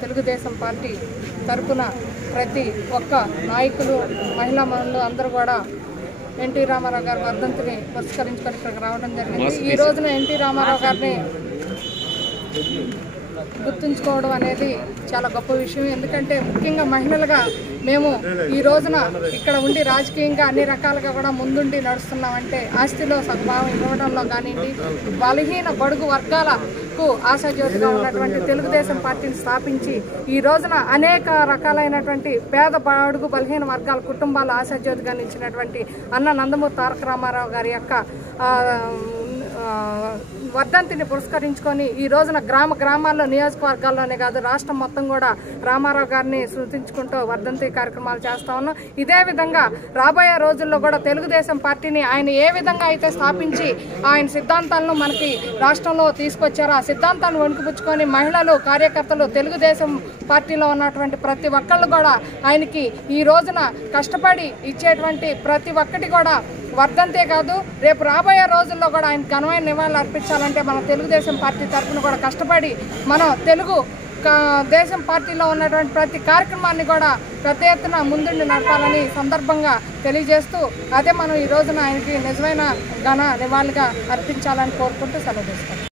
Telugu Desam party తరపున ప్రతి ఒక్క నాయకులు మహిళా మనులు అందరూ కూడా ఎన్టీ రామారావు గారి వర్ధంతిని పురస్కరించుకొని ఇక్కడికి రావడం జరిగింది. ఈ రోజున ఎన్టీ రామారావు గారిని గుర్తుంచుకోవడం అనేది చాలా గొప్ప విషయం. ఎందుకంటే ముఖ్యంగా మహిళలుగా మేము ఈ రోజున ఇక్కడ ఉండి రాజకీయంగా అన్ని రకాలుగా కూడా ముందుండి నడుస్తున్నామంటే ఆస్తిలో సద్భావం ఇవ్వడంలో కానివ్వండి, బలహీన బడుగు వర్గాలకు ఆశాజ్యోతిగా ఉన్నటువంటి తెలుగుదేశం పార్టీని స్థాపించి ఈ రోజున అనేక రకాలైనటువంటి పేద బడుగు బలహీన వర్గాల కుటుంబాల ఆశాజ్యోతిగా నిలిచినటువంటి అన్న నందమూరి తారక రామారావు గారి యొక్క వర్ధంతిని పురస్కరించుకొని ఈ రోజున గ్రామాల్లో నియోజకవర్గాల్లోనే కాదు రాష్ట్రం మొత్తం కూడా రామారావు గారిని స్మృతించుకుంటూ వర్ధంతి కార్యక్రమాలు చేస్తా ఉన్నాం. ఇదే విధంగా రాబోయే రోజుల్లో కూడా తెలుగుదేశం పార్టీని ఆయన ఏ విధంగా అయితే స్థాపించి ఆయన సిద్ధాంతాలను మనకి రాష్ట్రంలో తీసుకొచ్చారో ఆ సిద్ధాంతాలను వణుకుపుచ్చుకొని మహిళలు కార్యకర్తలు తెలుగుదేశం పార్టీలో ఉన్నటువంటి ప్రతి ఒక్కళ్ళు కూడా ఆయనకి ఈ రోజున కష్టపడి ఇచ్చేటువంటి ప్రతి ఒక్కటి కూడా వర్ధంతే కాదు రేపు రాబోయే రోజుల్లో కూడా ఆయన ఘనమైన నివాళులు అర్పించాలంటే మన తెలుగుదేశం పార్టీ తరఫున కూడా కష్టపడి మనం తెలుగు దేశం పార్టీలో ఉన్నటువంటి ప్రతి కార్యక్రమాన్ని కూడా పెద్ద ఎత్తున ముందుండి నడపాలని సందర్భంగా తెలియజేస్తూ అదే మనం ఈ రోజున ఆయనకి నిజమైన ఘన నివాళులుగా అర్పించాలని కోరుకుంటూ సెలవు తీసుకుంటాం.